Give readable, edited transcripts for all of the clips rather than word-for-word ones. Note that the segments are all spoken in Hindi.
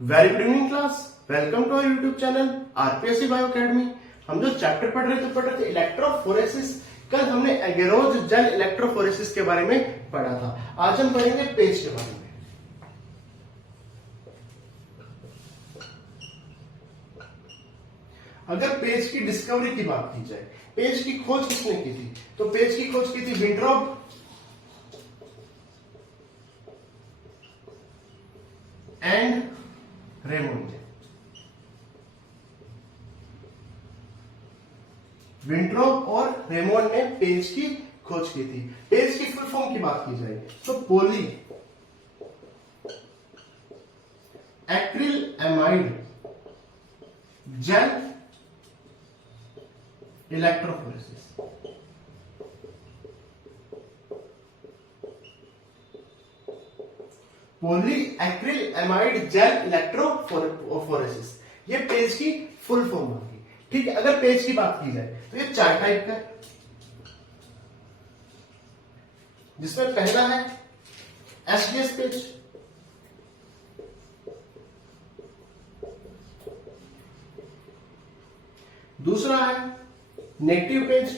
Very good evening class. Welcome to our YouTube channel RPSC bio academy. हम जो चैप्टर पढ़ रहे थे इलेक्ट्रोफोरेसिस। कल हमने एगेरोज जेल इलेक्ट्रोफोरेसिस के बारे में पढ़ा था। आज हम पढ़ेंगे पेज के बारे में। अगर पेज की डिस्कवरी की बात की जाए, पेज की खोज किसने की थी? तो पेज की खोज की थी विंट्रॉप एंड रेमंड। विंट्रॉप और रेमंड ने पेज की खोज की थी। पेज की फुल फॉर्म की बात की जाए तो पोली एक्रिल एमाइड जेल इलेक्ट्रोफोरेसिस। पोली एक्रिल एमाइड जेल इलेक्ट्रोफोरेसिस, ये पेज की फुल फॉर्म होगी। ठीक है, अगर पेज की बात की जाए तो ये 4 टाइप का है, जिसमें पहला है एसडीएस पेज, दूसरा है negative page,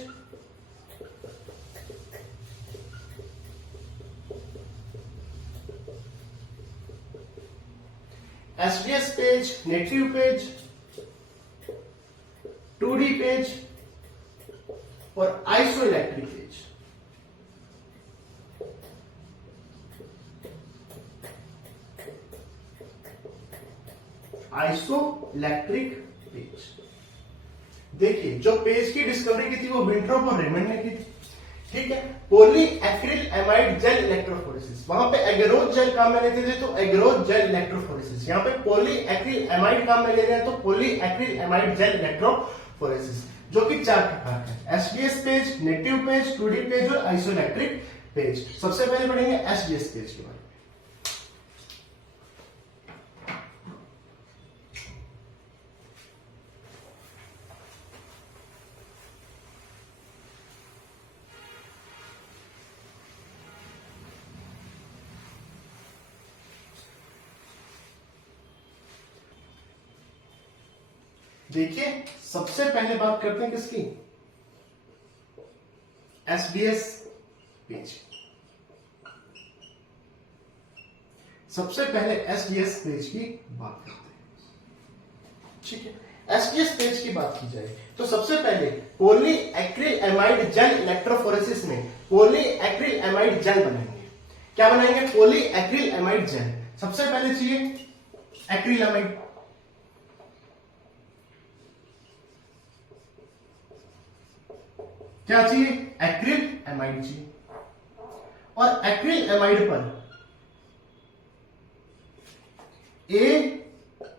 SDS page, negative page, 2D page और आइसोइलेक्ट्रिक पेज। Isoelectric page. देखिए, जो पेज की डिस्कवरी की थी वो विंट्रॉप और रेमंड ने की थी। ठीक है, पोली एक्रिल एमाइड जेल इलेक्ट्रोफोरेसिस, वहां पे एगेरोज जेल काम में लेते थे तो एगेरोज जेल इलेक्ट्रोफोरेसिस। यहां पे पोली एक्रिल एमाइड काम में ले रहे हैं तो पोली एक्रिल एमाइड जेल इलेक्ट्रोफोरेसिस, जो कि 4 प्रकार का है। SDS page, negative page, 2D page और आइसोइलेक्ट्रिक पेज। सबसे पहले पढ़ेंगे एसडीएस पेज के बारे में। देखिए, सबसे पहले बात करते हैं किसकी? SDS page. सबसे पहले एसडीएस पेज की बात करते हैं। ठीक है, एसडीएस पेज की बात की जाए तो सबसे पहले पोली एक्रिल एमाइड जेल इलेक्ट्रोफोरेसिस में पोली एक्रिल एमाइड जेल बनाएंगे। क्या बनाएंगे? पोली एक्रिल एमाइड जेल। सबसे पहले चाहिए एक्रिल एमाइड, क्या चाहिए? एक्रिल एमाइड चाहिए। और एक्रिल एमाइड पर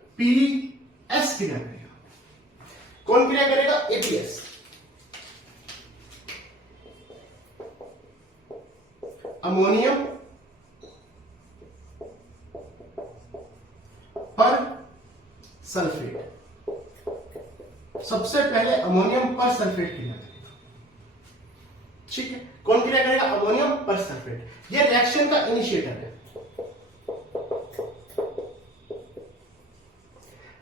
एपीएस क्रिया करेगा। कौन क्रिया करेगा? एपीएस। अमोनियम पर सल्फेट। सबसे पहले अमोनियम पर सल्फेट क्रिया करेगा। ठीक है, कौन क्रिया करेगा? अमोनियम पर सल्फेट। ये रिएक्शन का इनिशिएटर है।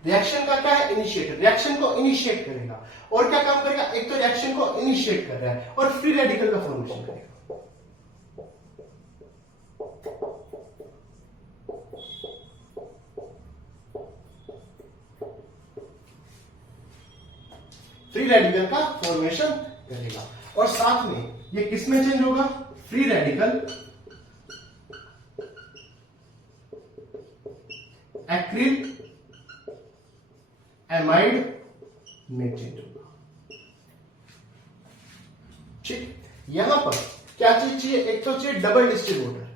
रिएक्शन का क्या है? इनिशिएटर। रिएक्शन को इनिशिएट करेगा और क्या काम करेगा? एक तो रिएक्शन को इनिशिएट कर रहा है और फ्री रेडिकल का फॉर्मेशन करेगा। फ्री रेडिकल का फॉर्मेशन करेगा और साथ में ये किसमें चेंज होगा? फ्री रेडिकल एक्रिल एमाइड में चेंज होगा। ठीक, यहां पर क्या चीज चाहिए? एक तो चाहिए डबल डिस्ट्रीब्यूटर।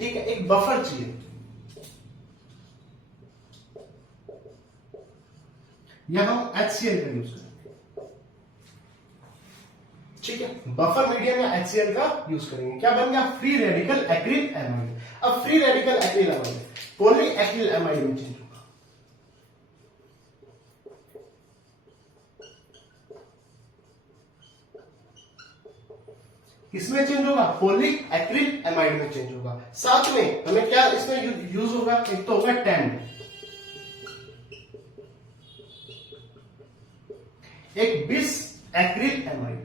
ठीक है, एक बफर चाहिए। यहां हम HCl का यूज करेंगे। ठीक है, बफर मीडियम या HCl का यूज करेंगे। क्या बन गया? Free radical acrylamide. अब free radical acrylamide poly acrylamide में चेंज होगा। किसमें चेंज होगा? पॉली एक्रिल एमाइड में चेंज होगा। साथ में हमें क्या इसमें यूज होगा? एक तो होगा टैंड, एक bis acrylamide.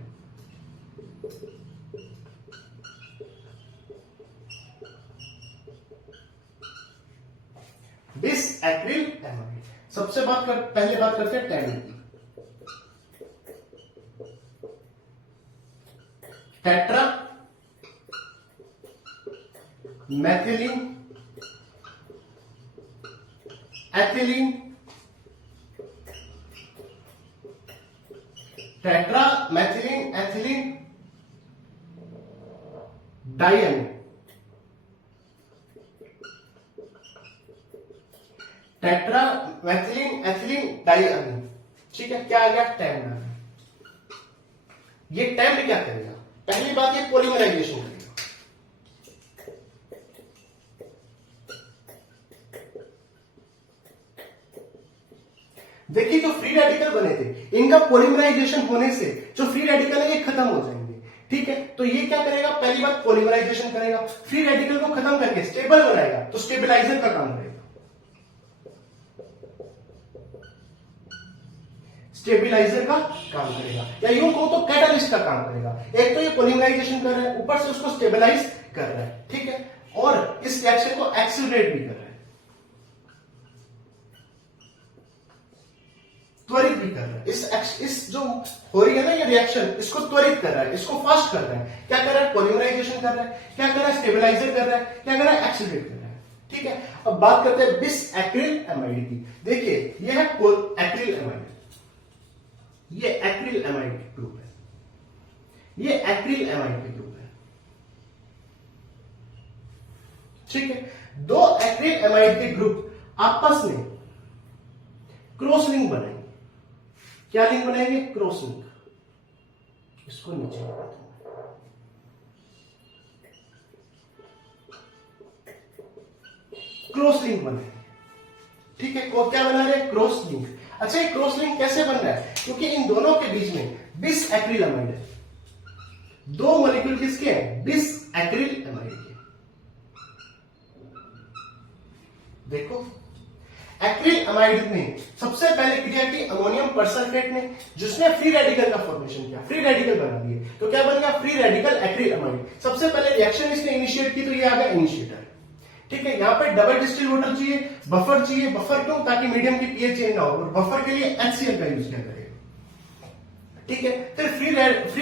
Bis acrylamide. पहले बात करते हैं टैंड की। Tetra methylene ethylene, tetra methylene ethylene diamine, tetra methylene ethylene diamine. ठीक है, क्या आ गया? टैंड आ गया। ये टैंड क्या करेगा? पहली बात, ये पॉलीमराइजेशन करेगा। देखिए, जो फ्री रेडिकल बने थे, इनका पॉलीमराइजेशन होने से जो फ्री रेडिकल है ये खत्म हो जाएंगे। ठीक है, तो ये क्या करेगा? पहली बात पॉलीमराइजेशन करेगा, फ्री रेडिकल को खत्म करके स्टेबल बनाएगा, तो स्टेबलाइजर का काम करेगा। स्टेबलाइजर का काम करेगा, या यूं कहो तो कैटालिस्ट का काम करेगा। एक तो ये पॉलीमराइजेशन कर रहा है, ऊपर से उसको स्टेबलाइज कर रहा है। ठीक है, और इस रिएक्शन को एक्सीलरेट भी कर रहा है, त्वरित भी कर रहा है। इस जो हो रही है ना ये रिएक्शन, इसको त्वरित कर रहा है, इसको फास्ट कर रहा है। क्या कर रहा है? पॉलीमराइजेशन कर रहा है। क्या कर रहा है? स्टेबलाइजर कर रहा है। क्या कर रहा है? एक्सीलरेट कर रहा है। ठीक है, अब बात करते हैं बिस एक्रिल एमाइड की। देखिए, ये है एक्रिल एमाइड, ये एक्रिल एमाइड ग्रुप है, ये एक्रिल एमाइड के ग्रुप है। ठीक है, दो एक्रिल एमाइड के ग्रुप आपस में क्रॉस लिंक बनाएंगे। क्या लिंक बनाएंगे? Cross link. इसको नीचे लगा दूंगा। क्रॉस लिंक बनाएंगे। ठीक है, क्या बना रहे हैं? Cross link. अच्छा, ये क्रॉस लिंक कैसे बन रहा है? क्योंकि इन दोनों के बीच में बिस एक्रिल एमाइड है। दो मॉलिक्यूल किसके हैं? बिस एक्रिल एमाइड के। देखो, एक्रिल एमाइड ने सबसे पहले क्रिया की अमोनियम परसल्फेट ने, जिसने फ्री रेडिकल का फॉर्मेशन किया, फ्री रेडिकल बना दिए। तो क्या बन गया? Free radical acrylamide. सबसे पहले रिएक्शन इसने इनिशिएट की, तो ये आ गया इनिशिएटर। ठीक है, यहां पे डबल डिस्टिल वाटर चाहिए, बफर चाहिए। बफर क्यों? ताकि मीडियम की पीएच चेंज ना हो, और बफर के लिए HCl का यूज किया करेगा। ठीक है, फिर फ्री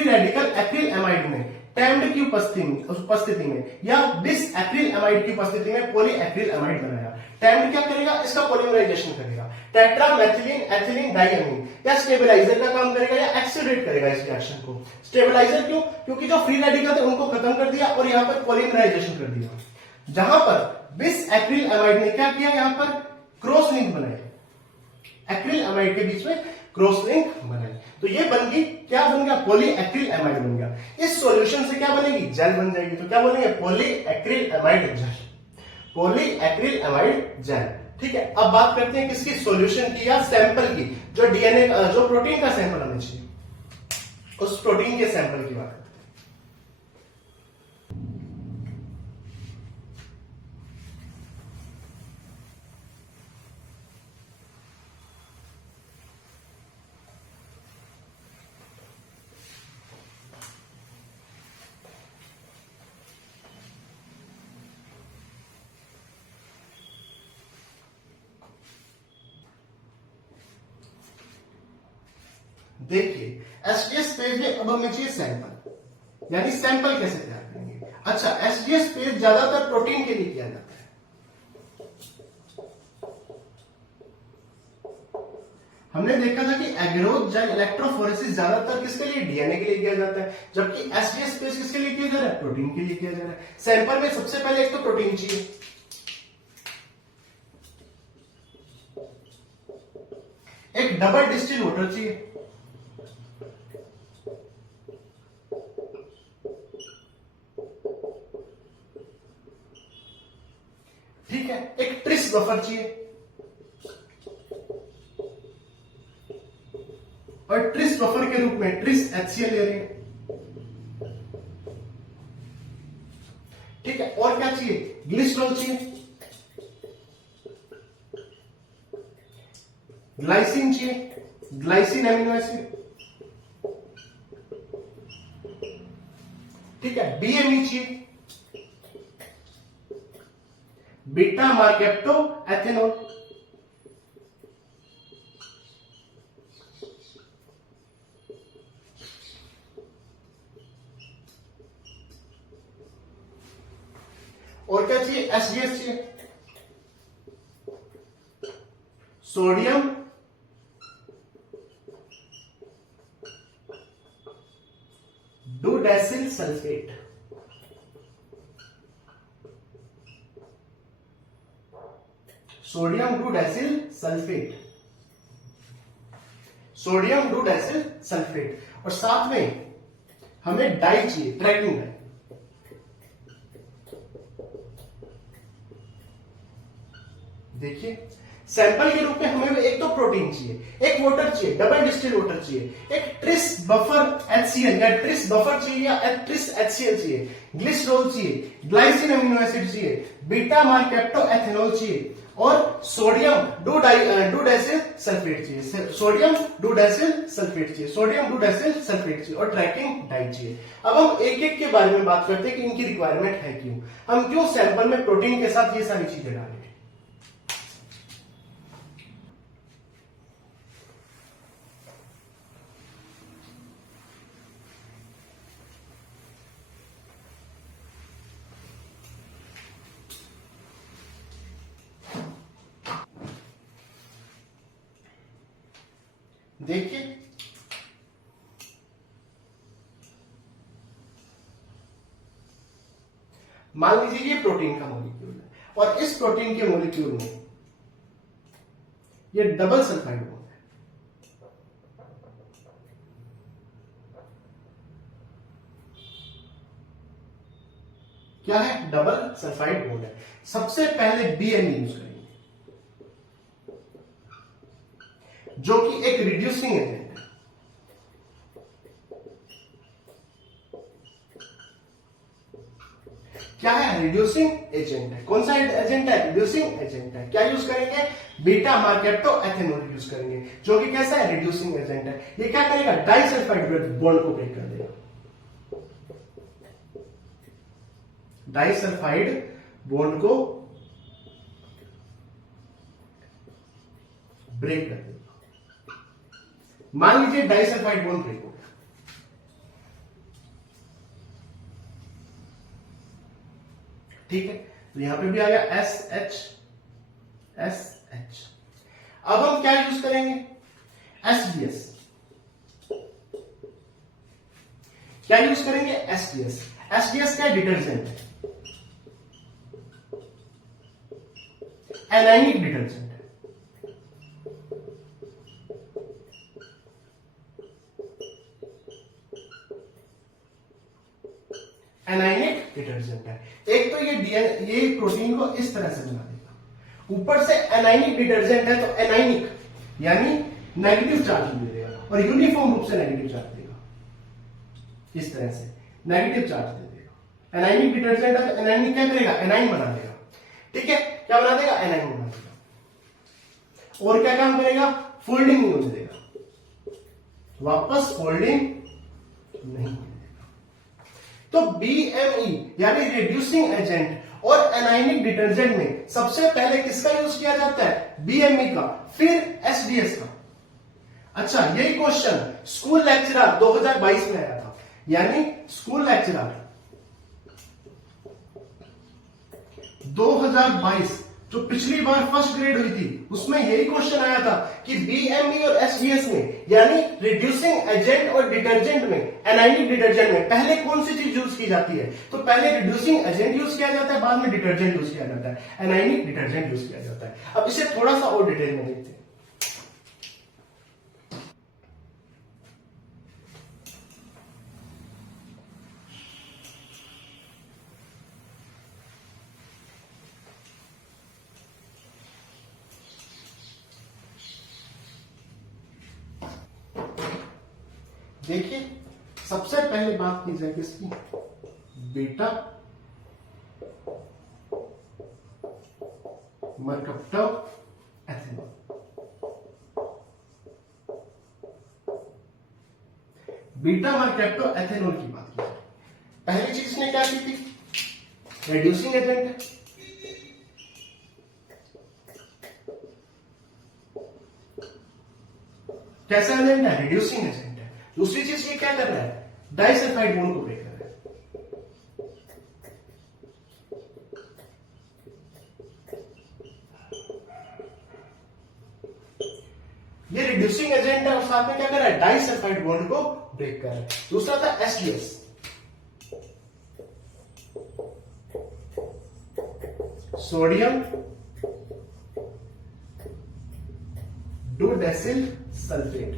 रेडिकल एक्रिल एमाइड में टैम्ड की उपस्थिति में या बिस एक्रिल एमाइड की उपस्थिति में पॉली एक्रिल एमाइड बनाया। टैम्ड क्या करेगा? इसका पॉलीमराइजेशन करेगा। टेट्रा मैथिलीन एथिलीन डाइअमीन या स्टेबलाइजर का काम करेगा या एक्सीलरेट करेगा इस रिएक्शन को। स्टेबलाइजर क्यों? क्योंकि जो फ्री रेडिकल थे उनको खत्म कर दिया और यहां पर पॉलीमराइजेशन कर दिया। जहां पर बिस एक्रिल एमाइड ने क्या किया? यहां पर क्रॉस लिंक बनाए, एक्रिल एमाइड के बीच में क्रॉस लिंक बनाए। तो ये बन गई, क्या बन गया? पॉली एक्रिल एमाइड बन गया। इस सॉल्यूशन से क्या बनेगी? जेल बन जाएगी। तो क्या बनेंगे? Poly acrylamide gel, poly acrylamide gel. ठीक है, अब बात करते हैं किसकी? सॉल्यूशन की या सैंपल की। जो डीएनए, जो प्रोटीन का सैंपल होना चाहिए, उस प्रोटीन के सैंपल की बात। देखिए, एसडीएस पेज में अब हमें चाहिए सैंपल, यानी सैंपल कैसे तैयार करेंगे। अच्छा, एसडीएस पेज ज्यादातर प्रोटीन के लिए किया जाता है। हमने देखा था कि एगेरोज जेल इलेक्ट्रोफोरेसिस ज्यादातर किसके लिए? डीएनए के लिए किया जाता है, जबकि एसडीएस पेज किसके लिए किया जा रहा है? प्रोटीन के लिए किया जा रहा है। सैंपल में सबसे पहले एक तो प्रोटीन चाहिए, एक डबल डिस्टिल वाटर चाहिए, ठीक है, एक ट्रिस बफर चाहिए, और ट्रिस बफर के रूप में ट्रिस HCl ले रही है। ठीक है, और क्या चाहिए, ग्लिसरॉल चाहिए, ग्लाइसिन चाहिए, ग्लाइसिन एमिनो एसिड, ठीक है, बीएमई चाहिए, बीटा मार्केप्टो एथेनॉल, और क्या चाहिए, एसडीएस चाहिए, sodium dodecyl sulphate, sodium dodecyl sulphate, sodium dodecyl sulphate, और साथ में हमें डाई चाहिए, ट्रैकिंग डाई। देखिए, सैंपल के रूप में हमें एक तो प्रोटीन चाहिए, एक वाटर चाहिए, डबल डिस्टिल वाटर चाहिए, एक ट्रिस बफर एचसीएल या ट्रिस बफर चाहिए या ट्रिस एचसीएल चाहिए, ग्लिसरॉल चाहिए, ग्लाइसिन अमीनो एसिड चाहिए, बीटा मार्केप्टो एथेनॉल चाहिए, और सोडियम डुडेसिल सल्फेट चाहिए, सोडियम डुडेसिल सल्फेट चाहिए, सोडियम डुडेसिल सल्फेट चाहिए, और ट्रैकिंग डाई चाहिए। अब हम एक एक के बारे में बात करते हैं कि इनकी रिक्वायरमेंट है क्यों, हम क्यों सैंपल में प्रोटीन के साथ ये सारी चीजें डालें। देखिए, मान लीजिए ये प्रोटीन का मॉलिक्यूल है और इस प्रोटीन के मॉलिक्यूल में ये डबल सल्फाइड बॉन्ड है। क्या है, डबल सल्फाइड बॉन्ड है। सबसे पहले बीएमई यूज करेंगे, जो कि एक रिड्यूसिंग एजेंट है। क्या है, रिड्यूसिंग एजेंट है। कौन सा एजेंट है, रिड्यूसिंग एजेंट है। क्या यूज करेंगे, बीटा मार्केप्टो एथेनॉल यूज करेंगे, जो कि कैसा है, रिड्यूसिंग एजेंट है। ये क्या करेगा, डाइसल्फाइड बॉन्ड को ब्रेक कर देगा, डाइसल्फाइड बॉन्ड को ब्रेक कर देगा। मान लीजिए डाइसल्फाइड बॉन्ड ब्रेक हो गया, ठीक है, तो यहां पे भी आ गया SH SH। अब हम क्या यूज करेंगे, SDS। क्या यूज करेंगे, SDS। SDS क्या डिटर्जेंट है, एनाइनिक डिटर्जेंट है। एनाइनिक डिटर्जेंट है। एक तो ये प्रोटीन को इस तरह से बना देगा, ऊपर से एनाइनिक डिटर्जेंट है तो एनाइनिक यानी नेगेटिव चार्ज दे देगा और यूनिफॉर्म रूप से नेगेटिव चार्ज देगा, इस तरह से नेगेटिव चार्ज दे देगा। एनाइनिक डिटर्जेंट है तो एनाइनिक क्या करेगा, एनाइन बना देगा, ठीक है, क्या बना देगा, एनाइन बना देगा। और क्या काम करेगा, फोल्डिंग नहीं होने देगा, वापस फोल्डिंग नहीं। तो बीएमई यानी रिड्यूसिंग एजेंट और एनाइनिक डिटर्जेंट में सबसे पहले किसका यूज किया जाता है, बीएमई का, फिर एसडीएस का। अच्छा, यही क्वेश्चन स्कूल लेक्चरर 2022 में आया था, यानी स्कूल लेक्चरर 2022 जो पिछली बार फर्स्ट ग्रेड हुई थी उसमें यही क्वेश्चन आया था कि बीएमई और एसडीएस में यानी रिड्यूसिंग एजेंट और डिटर्जेंट में, एनाइनिक डिटर्जेंट में पहले कौन सी चीज यूज की जाती है। तो पहले रिड्यूसिंग एजेंट यूज किया जाता है, बाद में डिटर्जेंट यूज किया जाता है, एनाइनिक डिटर्जेंट यूज किया जाता है। अब इसे थोड़ा सा और डिटेल में देखते हैं। देखिए, सबसे पहले बात की जाए किसकी, बीटा मरकप्टो एथेनॉल। बीटा मरकप्टो एथेनॉल की बात की, पहली चीज ने क्या की थी, रेड्यूसिंग एजेंट है, कैसा एजेंट है, रिड्यूसिंग एजेंट है। दूसरी चीज ये क्या कर रहा है, डाइसल्फाइड बॉन्ड को ब्रेक कर रहा है। ये रिड्यूसिंग एजेंट है और साथ में क्या कर रहा है, डाइसल्फाइड बॉन्ड को ब्रेक कर रहा है। दूसरा था SDS, sodium dodecyl sulphate,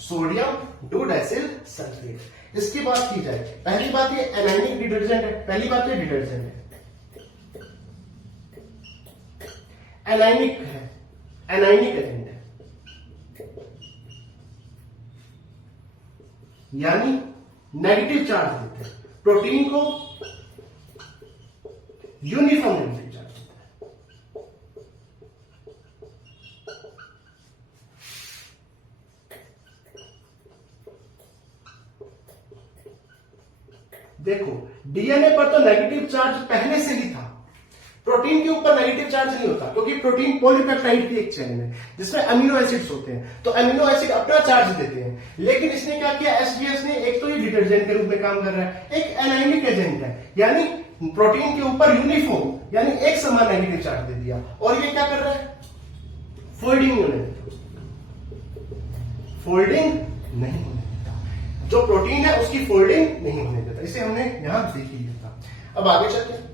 sodium dodecyl sulphate. इसकी बात की जाए, पहली बात ये एनाइनिक डिटर्जेंट है, पहली बात ये डिटर्जेंट है, एनाइनिक है, एनाइनिक एजेंट है, यानी नेगेटिव चार्ज देते हैं, प्रोटीन को यूनिफॉर्म नेगेटिव चार्ज देता है। देखो डीएनए पर तो नेगेटिव चार्ज पहले से ही था, प्रोटीन के ऊपर नेगेटिव चार्ज नहीं होता, क्योंकि प्रोटीन पॉलीपेप्टाइड की एक चेन है जिसमें अमीनो एसिड्स होते हैं, तो अमीनो एसिड अपना चार्ज देते हैं। लेकिन इसने क्या किया, एसडीएस ने, एक तो ये डिटर्जेंट के रूप में काम कर रहा है, एक एनाइनिक एजेंट है, यानी प्रोटीन के ऊपर यूनिफॉर्म यानी एक समान नेगेटिव चार्ज दे दिया। और ये क्या कर रहा है, फोल्डिंग होने देता, फोल्डिंग नहीं होने देता, जो प्रोटीन है उसकी फोल्डिंग नहीं होने देता। इसे हमने यहां देख लिया था। अब आगे चलते हैं।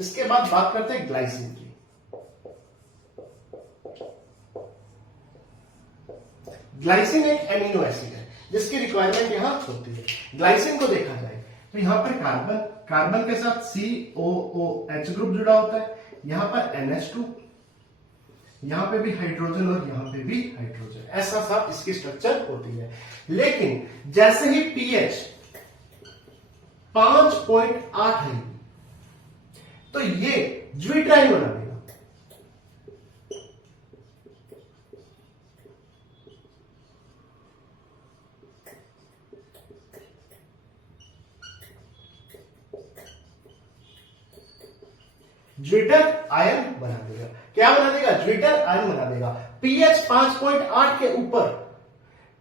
इसके बाद बात करते हैं ग्लाइसिन की। ग्लाइसिन एक एमिनो एसिड है जिसकी रिक्वायरमेंट यहां होती है। ग्लाइसिन को देखा जाए तो यहां पर कार्बन के साथ COOH ग्रुप जुड़ा होता है, यहां पर NH2, यहां पे भी हाइड्रोजन और यहां पे भी हाइड्रोजन, ऐसा सा इसकी स्ट्रक्चर होती है। लेकिन जैसे ही pH 5.8 है तो ये ज्विट्राइन बना देगा। ज्विटर आयन बना देगा। क्या बना देगा, ज्विटर आयन बना देगा। pH 5.8 के ऊपर,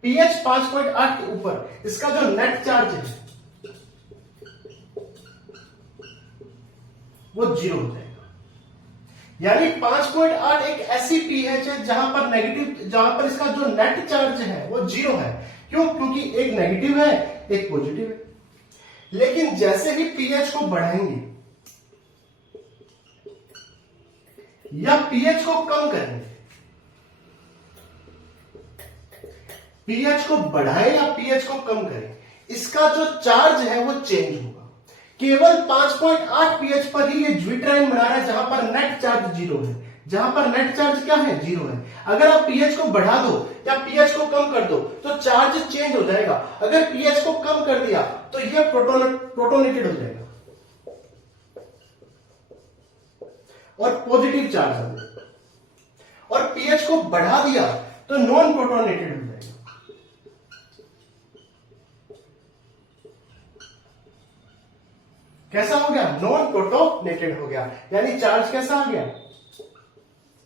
pH 5.8 के ऊपर इसका जो नेट चार्ज है वो 0 हो जाएगा। यानी 5.8 एक ऐसी pH है जहां पर नेगेटिव, जहां पर इसका जो नेट चार्ज है वो 0 है। क्यों, क्योंकि एक नेगेटिव है एक पॉजिटिव है। लेकिन जैसे ही pH को बढ़ाएंगे या pH को कम करेंगे, pH को बढ़ाएं या pH को कम करें, इसका जो चार्ज है वो चेंज होगा। केवल 5.8 pH पर ही ये ज्विट्राइन बना रहा है जहां पर नेट चार्ज 0 है, जहां पर नेट चार्ज क्या है, 0 है। अगर आप pH को बढ़ा दो या pH को कम कर दो तो चार्ज चेंज हो जाएगा। अगर pH को कम कर दिया तो यह प्रोटोनेटेड हो जाएगा और पॉजिटिव चार्ज आ जाएगा, और pH को बढ़ा दिया तो नॉन प्रोटोनेटेड हो जाएगा। कैसा हो गया, नॉन प्रोटोनेटेड हो गया, यानी चार्ज कैसा आ गया,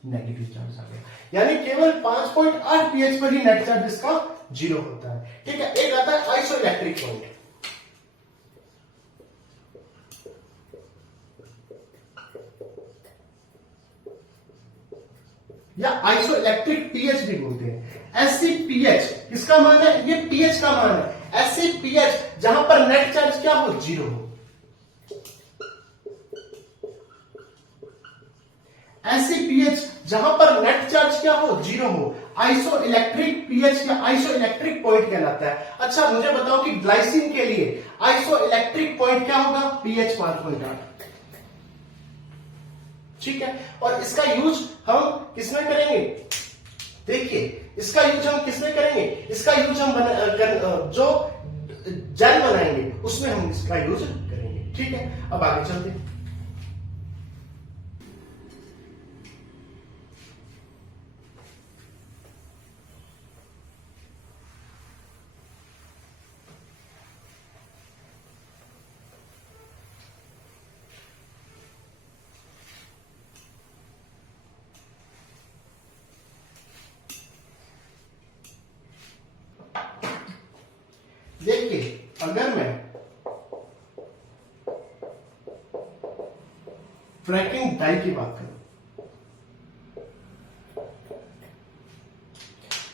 नेगेटिव चार्ज आ गया। यानी केवल 5.8 pH पर ही नेट चार्ज इसका 0 होता है। ठीक है, एक आता है आइसोइलेक्ट्रिक पॉइंट। या आइसोइलेक्ट्रिक pH भी बोलते हैं। ऐसी pH, किसका मान है, ये pH का मान है। ऐसी pH जहां पर नेट चार्ज क्या हो, 0 हो। ऐसी pH जहां पर नेट चार्ज क्या हो, जीरो हो, आइसो इलेक्ट्रिक पीएच या आइसो इलेक्ट्रिक पॉइंट कहलाता है। अच्छा मुझे बताओ कि ग्लाइसिन के लिए आइसो इलेक्ट्रिक पॉइंट क्या होगा, पीएच 5.8। ठीक है, और इसका यूज हम किसमें करेंगे, देखिए इसका यूज हम किसमें करेंगे, इसका यूज हम जो जेल बनाएंगे उसमें हम इसका यूज करेंगे। ठीक है, अब आगे चलते हैं। देखिए अगर मैं ट्रैकिंग डाई की बात करूं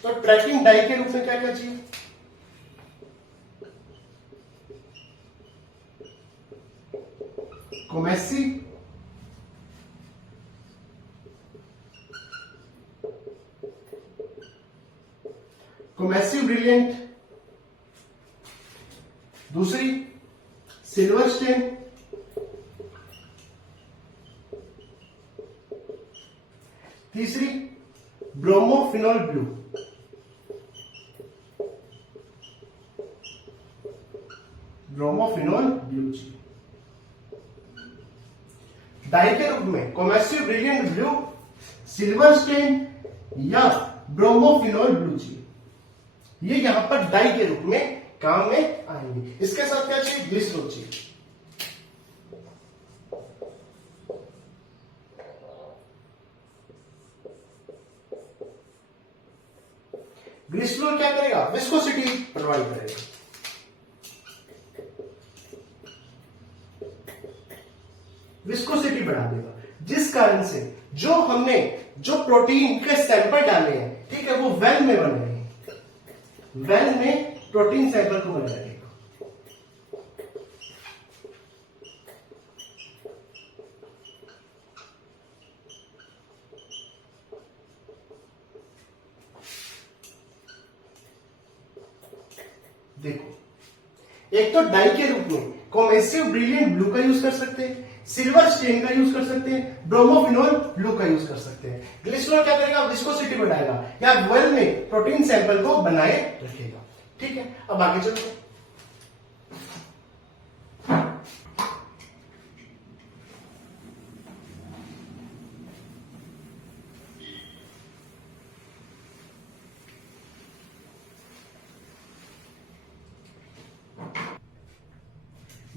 तो ट्रैकिंग डाई के रूप में क्या क्या चाहिए, कोमेसी, कोमेसिव ब्रिलियंट, दूसरी सिल्वर स्टेन, तीसरी ब्रोमोफिनोल ब्लू, ब्रोमोफिनोल ब्लू जी। डाई के रूप में कोमेसिव ब्रिलियंट ब्लू, सिल्वर स्टेन या ब्रोमोफिनोल ब्लू जी, ये यहां पर डाई के रूप में काम में आएंगे। इसके साथ क्या चाहिए, ग्लिसरॉल चाहिए। ग्लिसरॉल क्या करेगा, विस्कोसिटी प्रोवाइड करेगा। विस्कोसिटी बढ़ा देगा, जिस कारण से जो हमने जो प्रोटीन के सैंपल डाले हैं, ठीक है, वो वेल में बन रहे हैं, वेल में प्रोटीन सैंपल को बनाया जाएगा। देखो एक तो डाई के रूप में कोमेसिव ब्रिलियंट ब्लू का यूज कर सकते हैं, सिल्वर स्टेन का यूज कर सकते हैं, ब्रोमोफिनोल ब्लू का यूज कर सकते हैं। ग्लिसरॉल क्या करेगा, विस्कोसिटी बढ़ाएगा या वेल में प्रोटीन सैंपल को बनाए रखेगा। ठीक है, अब आगे चलते हैं।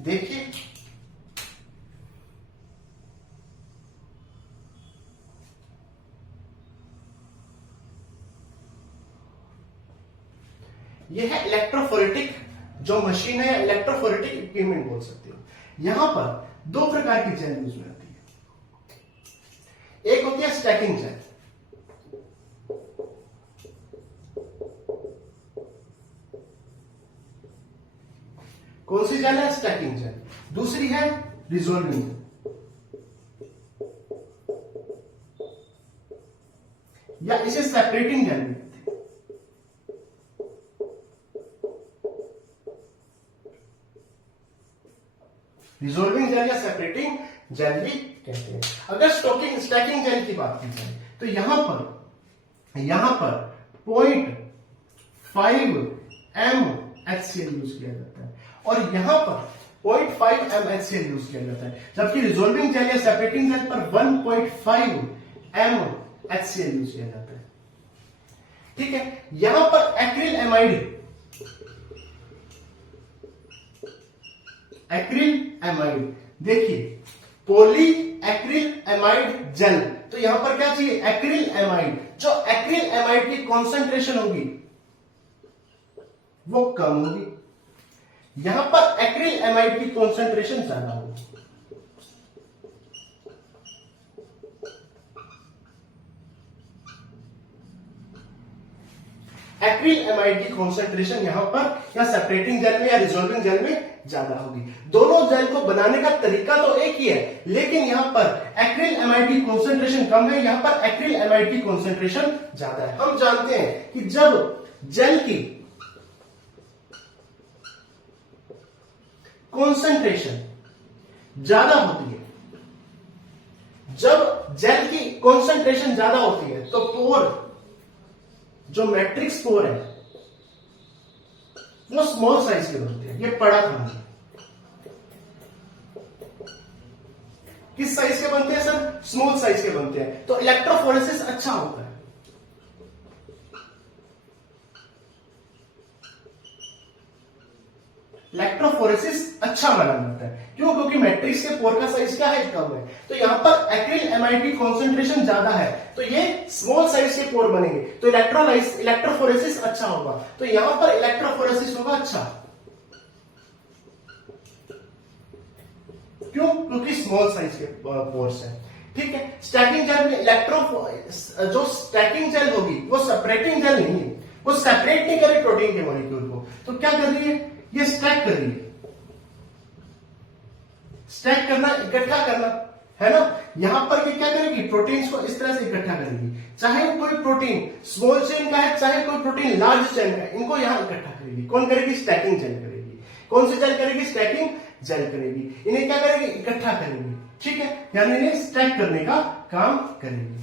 देखिए यह है इलेक्ट्रोफोरेटिक जो मशीन है, इलेक्ट्रोफोरेटिक इक्विपमेंट बोल सकते हो। यहां पर दो प्रकार की जेल यूज में आती है, एक होती है स्टैकिंग जेल, कौन सी जेल है, स्टैकिंग जेल। दूसरी है रिजोल्विंग, या इसे सेपरेटिंग जेल भी कहते हैं। रिजोल्विंग जेल या सेपरेटिंग जेल भी कहते हैं। अगर स्टैकिंग जेल की बात की जाए तो यहां पर 0.5 m HCl यूज किया जाता है और यहां पर 0.5 m HCl यूज किया जाता है, जबकि रिजोल्विंग जेल या सेपरेटिंग जेल पर 1.5 m HCl यूज किया जाता है। ठीक है, यहां पर एक्रिल एमाइड, देखिए पॉली एक्रिल एमाइड जेल, तो यहां पर क्या चाहिए, एक्रिल एमाइड। जो एक्रिल एमाइड की कॉन्सेंट्रेशन होगी वो कम होगी, यहां पर एक्रिल एमाइड की कॉन्सेंट्रेशन ज्यादा होगी। एक्रिल एमाइड की कॉन्सेंट्रेशन यहां पर या सेपरेटिंग जेल में या रिजोल्विंग जेल में ज्यादा होगी। दोनों जेल को बनाने का तरीका तो एक ही है, लेकिन यहां पर एक्रिल एमाइड की कॉन्सेंट्रेशन कम है, यहां पर एक्रिल एमाइड की कॉन्सेंट्रेशन ज्यादा है। हम जानते हैं कि जब जेल की कॉन्सेंट्रेशन ज्यादा होती है, जब जेल की कॉन्सेंट्रेशन ज्यादा होती है तो पोर, जो मैट्रिक्स पोर है, वो स्मॉल साइज के बनते हैं। ये पढ़ा था हमने। किस साइज के बनते हैं सर? स्मॉल साइज के बनते हैं। तो इलेक्ट्रोफोरेसिस अच्छा होता है। इलेक्ट्रोफोरेसिस अच्छा माना जाता है। क्यों? क्योंकि मैट्रिक्स के पोर का साइज क्या है? कम है। तो यहां पर एक्रिल एमाइड की कॉन्सेंट्रेशन ज्यादा है, तो ये स्मॉल साइज के पोर बनेंगे, तो इलेक्ट्रोफोरेसिस अच्छा होगा। तो यहां पर इलेक्ट्रोफोरेसिस होगा अच्छा। क्यों? क्योंकि स्मॉल साइज के पोर्स है। ठीक है। स्टैकिंग जेल में जो स्टैकिंग जेल होगी वो सेपरेटिंग जेल नहीं है, वो सेपरेट नहीं करे प्रोटीन के मॉलिक्यूल को। तो क्या कर रही है? ये स्टैक कर रही है। स्टैक करना, इकट्ठा करना है ना। यहां पर ये क्या करेगी? प्रोटीन्स को इस तरह से इकट्ठा करेगी। चाहे कोई प्रोटीन स्मॉल चेन का है, चाहे कोई प्रोटीन लार्ज चेन का है, इनको यहां इकट्ठा करेगी। कौन करेगी? स्टैकिंग जेल करेगी। कौन सी जेल करेगी? स्टैकिंग जेल करेगी। इन्हें क्या करेगी? इकट्ठा करेगी। ठीक है, यानी इन्हें स्टैक करने का काम करेगी।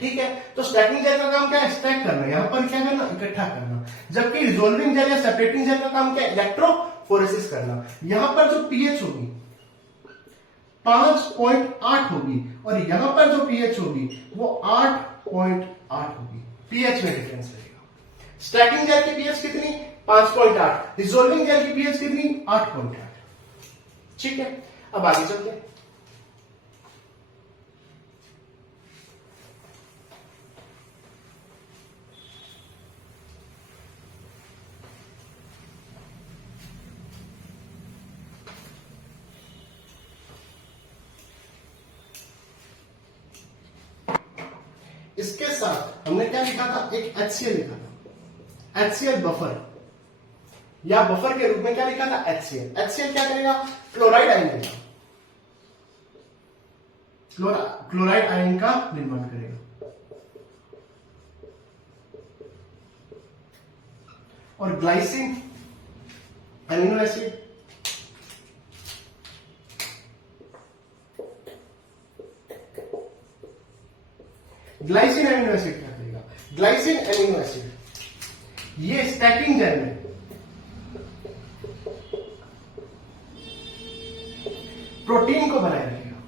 ठीक है। तो स्टैकिंग जेल का काम क्या है? स्टैक करना। यहां पर क्या करना? इकट्ठा करना। जबकि रिजोल्विंग जेल या सेपरेटिंग जेल का काम क्या है? इलेक्ट्रोफोरेसिस करना। यहां पर जो पीएच होगी 5.8 होगी और यहां पर जो पीएच होगी वो 8.8 होगी। पीएच में डिफरेंस रहेगा। स्टैकिंग जेल की पीएच कितनी? 5.8। रिजोल्विंग जेल की पीएच कितनी? 8.8। ठीक है। अब आगे चलते हैं। इसके साथ हमने क्या लिखा था? एक HCl लिखा था। HCl बफर या बफर के रूप में क्या लिखा था? HCl। HCl क्या करेगा? क्लोराइड आयन देगा। क्लोराइड आयन का निर्माण करेगा। और glycine amino acid glycine amino acid क्या करेगा? ग्लाइसिन अमीनो एसिड ये स्टैकिंग जेल में प्रोटीन को बनाए रखेगा।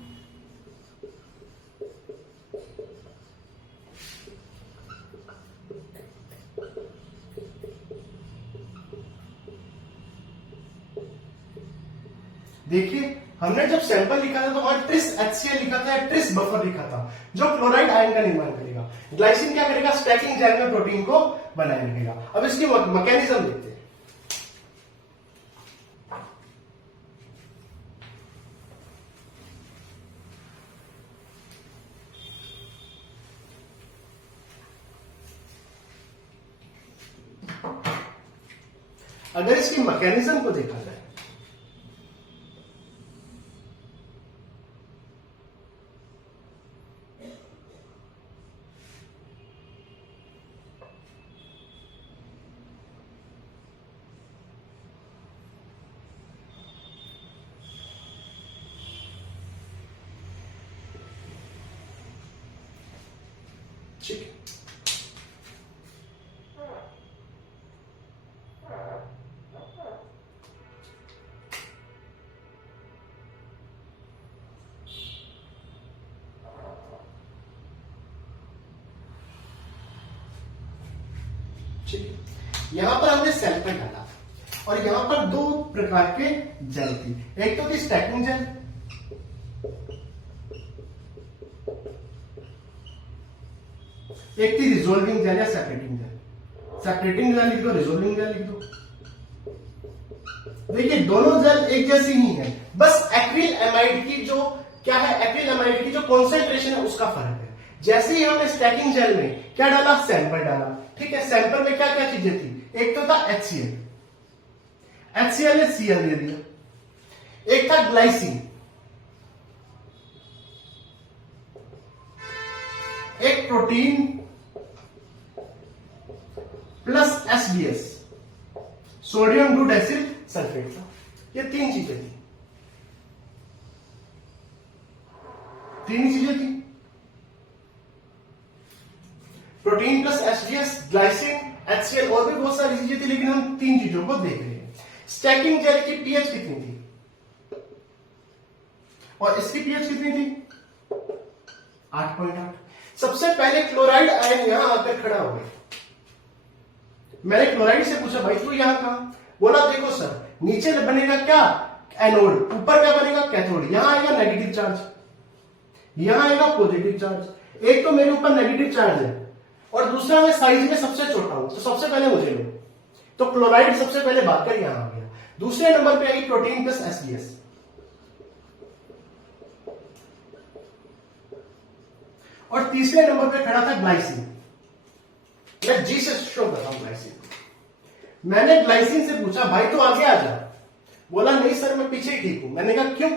देखिए, हमने जब सैंपल लिखा था तो वहां ट्रिस HCl लिखा था, ट्रिस बफर लिखा था, जो क्लोराइड आयन का निर्माण करेगा। ग्लाइसिन क्या करेगा? स्टैकिंग जेल में प्रोटीन को बनाए रखेगा। अब इसकी मैकेनिज्म देखते हैं। अगर इसकी मैकेनिज्म को देखा जाए ठीक है। यहां पर हमने सैंपल डाला और यहां पर दो प्रकार के जेल थी। एक तो थी स्टैकिंग जेल, एक थी रिजोल्विंग जेल या सेपरेटिंग जेल। सेपरेटिंग जेल लिख दो, रिजोल्विंग जेल लिख दो। देखिए, दोनों जेल एक जैसी ही है, बस एक्रिल एमाइड की जो क्या है, एक्रिल एमाइड की जो कॉन्सेंट्रेशन है उसका फर्क है। जैसे ही हमने स्टैकिंग जेल में क्या डाला? सैंपल डाला। ठीक है। सैंपल में क्या क्या चीजें थी? एक तो था HCl। HCl ने Cl दे दिया। एक था ग्लाइसिन, एक protein plus SBS, sodium dodecyl sulphate था। ये तीन चीजें थी, तीन चीजें थी, protein plus SBS, glycine, HCl, और भी बहुत सारी चीजें थी, लेकिन हम तीन चीजों को देख रहे हैं। स्टैकिंग जेल की पीएच कितनी थी और इसकी पीएच कितनी थी? 8.8। सबसे पहले क्लोराइड आयन यहां आकर खड़ा हो गया। मैंने क्लोराइड से पूछा, भाई तू यहां कहां? बोला देखो सर, नीचे बनेगा क्या? एनोड, ऊपर क्या बनेगा? कैथोड। यहां आएगा नेगेटिव चार्ज, यहां आएगा पॉजिटिव चार्ज। एक तो मेरे ऊपर नेगेटिव चार्ज है और दूसरा मैं साइज में सबसे छोटा हूं, तो सबसे पहले मुझे लो। तो क्लोराइड सबसे पहले भागकर यहां आ गया। दूसरे नंबर पे आई प्रोटीन प्लस SBS, और तीसरे नंबर पे खड़ा था ग्लाइसिन। मैं जी से शो कर रहा हूं ग्लाइसिन। मैंने ग्लाइसिन से पूछा, भाई तो आगे आ जा। बोला नहीं सर, मैं पीछे ही ठीक हूं। मैंने कहा क्यों,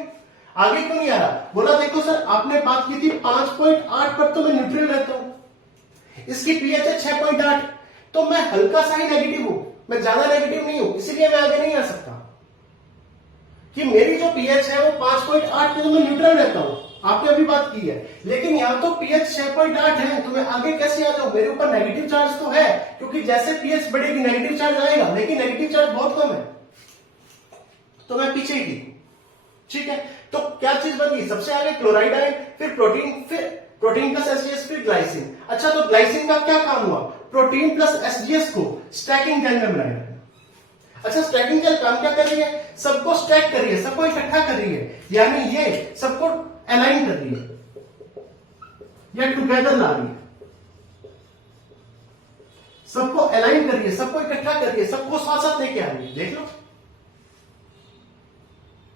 आगे क्यों नहीं आ रहा? बोला देखो सर, आपने बात की थी 5.8 पर, तो मैं न्यूट्रल रहता हूं। इसकी पीएच है 6.8, तो मैं हल्का सा ही नेगेटिव हूं, मैं ज्यादा नेगेटिव नहीं हूं, इसीलिए मैं आगे नहीं आ सकता। कि मेरी जो पीएच है वो 5.8 पे, तो मैं न्यूट्रल रहता हूं। आपने अभी बात की है, लेकिन यहां तो पीएच 6.8 है, तो मैं आगे कैसे आ जाऊं? मेरे ऊपर नेगेटिव चार्ज तो है, क्योंकि जैसे पीएच बढ़ेगी नेगेटिव चार्ज आएगा, लेकिन नेगेटिव चार्ज बहुत कम है, तो मैं पीछे ही थी। ठीक है, तो क्या चीज बन गई? सबसे आगे क्लोराइड आए, फिर प्रोटीन प्लस एसजीएस, फिर ग्लाइसिन। अच्छा, तो ग्लाइसिन का क्या काम हुआ? प्रोटीन प्लस एसजीएस को स्टैकिंग जेल में बनाया। अच्छा, स्टैकिंग जेल काम क्या कर रही है? सबको स्टैक कर रही है, सबको इकट्ठा कर रही है, यानी ये सबको अलाइन कर रही है या टुगेदर ला रही है, सबको अलाइन कर रही है, सबको इकट्ठा कर रही है, सबको साथ साथ लेके आ रही है। देख लो,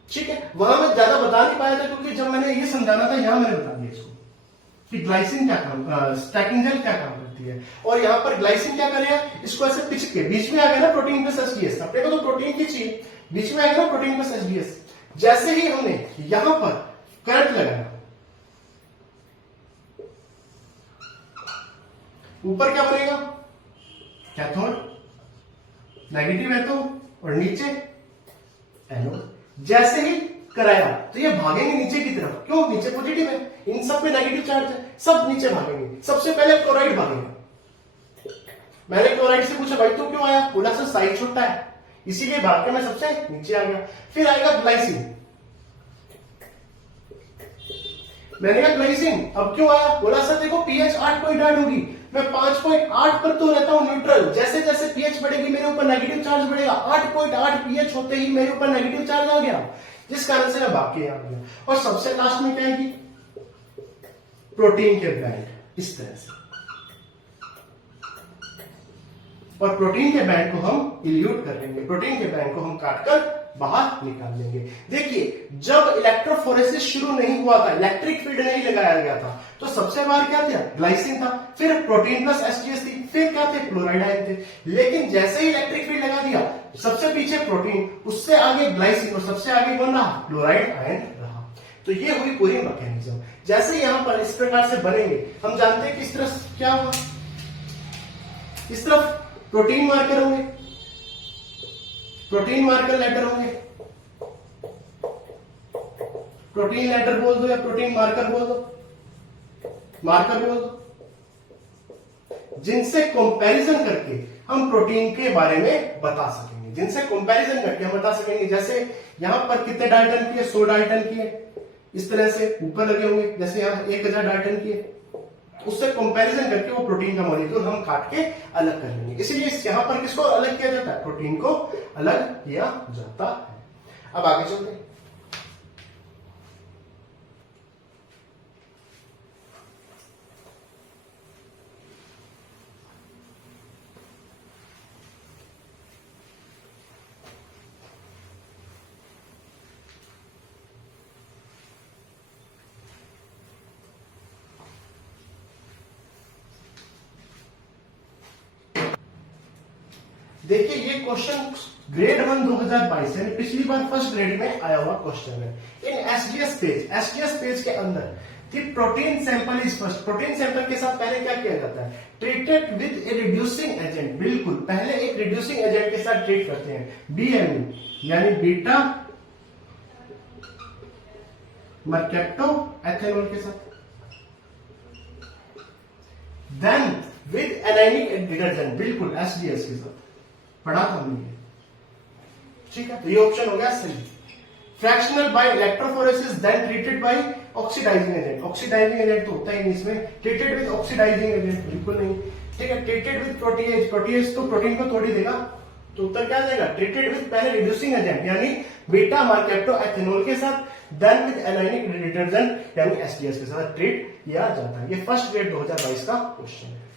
ठीक है। वहां मैं ज्यादा बता नहीं पाया था, क्योंकि जब मैंने ये समझाना था, यहां मैंने बता दिया इसको कि ग्लाइसिन क्या काम, स्टैकिंग जेल क्या काम करती है। और यहां पर ग्लाइसिन क्या करेगा? इसको ऐसे पिच के बीच में आ गया ना प्रोटीन प्लस एसडीएस, अपने को तो प्रोटीन की चाहिए, बीच में आ गया ना प्रोटीन प्लस एसडीएस। जैसे ही हमने यहां पर करंट लगाया, ऊपर क्या बनेगा? कैथोड, नेगेटिव है तो, और नीचे एनोड। जैसे ही कराया तो ये भागेंगे नीचे की तरफ, क्यों? नीचे पॉजिटिव है, इन सब में नेगेटिव चार्ज है, सब नीचे भागेंगे। सबसे पहले क्लोराइड भागेगा। मैंने क्लोराइड से पूछा, भाई तू क्यों आया? बोला सर साइज छोटा है, इसीलिए भाग के मैं सबसे नीचे आ गया। फिर आएगा ग्लाइसिन। मैंने कहा ग्लाइसिन अब क्यों आया? बोला सर देखो पीएच 8.8 होगी, मैं 5.8 पर तो रहता हूं न्यूट्रल, जैसे जैसे पीएच बढ़ेगी मेरे ऊपर नेगेटिव चार्ज बढ़ेगा। 8.8 पीएच होते ही मेरे ऊपर नेगेटिव चार्ज आ गया, जिस कारण से मैं भाग के आ गया। और सबसे लास्ट में क्या है कि प्रोटीन के बैंड, इस तरह से, और प्रोटीन के बैंड को हम इल्यूट कर लेंगे, प्रोटीन के बैंड को हम काटकर बाहर निकाल लेंगे। देखिए, जब इलेक्ट्रोफोरेसिस शुरू नहीं हुआ था, इलेक्ट्रिक फील्ड नहीं लगाया गया था, तो सबसे बाहर क्या था? ग्लाइसिन था, फिर प्रोटीन प्लस एसटीएस थी, फिर क्या थे? क्लोराइड आयन थे। लेकिन जैसे ही इलेक्ट्रिक फील्ड लगा दिया, सबसे पीछे प्रोटीन, उससे आगे ग्लाइसिन, और सबसे आगे कौन रहा? क्लोराइड आयन रहा। तो ये हुई पूरी मैकेनिज्म। जैसे यहां पर इस प्रकार से बनेंगे, हम जानते हैं कि इस तरफ क्या हुआ, इस तरफ प्रोटीन मार्कर होंगे, प्रोटीन मार्कर लेटर होंगे, प्रोटीन लेटर बोल दो या प्रोटीन मार्कर बोल दो, मार्कर बोल दो, जिनसे कंपैरिजन करके हम प्रोटीन के बारे में बता सकेंगे, जिनसे कंपैरिजन करके हम बता सकेंगे। जैसे यहां पर कितने डाल्टन की है? 100 डाल्टन की है, इस तरह से ऊपर लगे होंगे, जैसे यहां 1000 डाल्टन की है, उससे कंपैरिजन करके वो प्रोटीन का मॉलिक्यूल हम काट के अलग कर लेंगे। इसलिए यहां पर किसको अलग किया जाता है? प्रोटीन को अलग किया जाता है। अब आगे चलते हैं। देखिए ये क्वेश्चन ग्रेड 1 2022 यानी पिछली बार फर्स्ट ग्रेड में आया हुआ क्वेश्चन है। इन एसडीएस पेज के अंदर protein sample is first. Protein sample के साथ पहले क्या किया जाता है? Treated with a reducing agent. बिल्कुल, पहले एक रिड्यूसिंग एजेंट के साथ ट्रीट करते हैं, बीएमई यानी बीटा मर्कैप्टो एथेनॉल के साथ। देन विद एनाइनिक डिटर्जेंट, बिल्कुल एसडीएस के साथ, पढ़ा था हमने, ठीक है। तो ये ऑप्शन हो गया सही। Fractional by electrophoresis then treated by oxidising agent. Oxidising agent तो होता ही नहीं इसमें। ट्रीटेड विद ऑक्सीडाइजिंग एजेंट, बिल्कुल नहीं, ठीक है। ट्रीटेड विद प्रोटीएज, प्रोटीएज तो प्रोटीन को तोड़ ही देगा, तो उत्तर क्या जाएगा? ट्रीटेड विद पहले रिड्यूसिंग एजेंट यानी बीटा मर्कैप्टो एथेनॉल के साथ, देन विद एनाइनिक डिटर्जेंट यानी एसडीएस के साथ ट्रीट किया जाता है। ये फर्स्ट ग्रेड 2022 का क्वेश्चन है।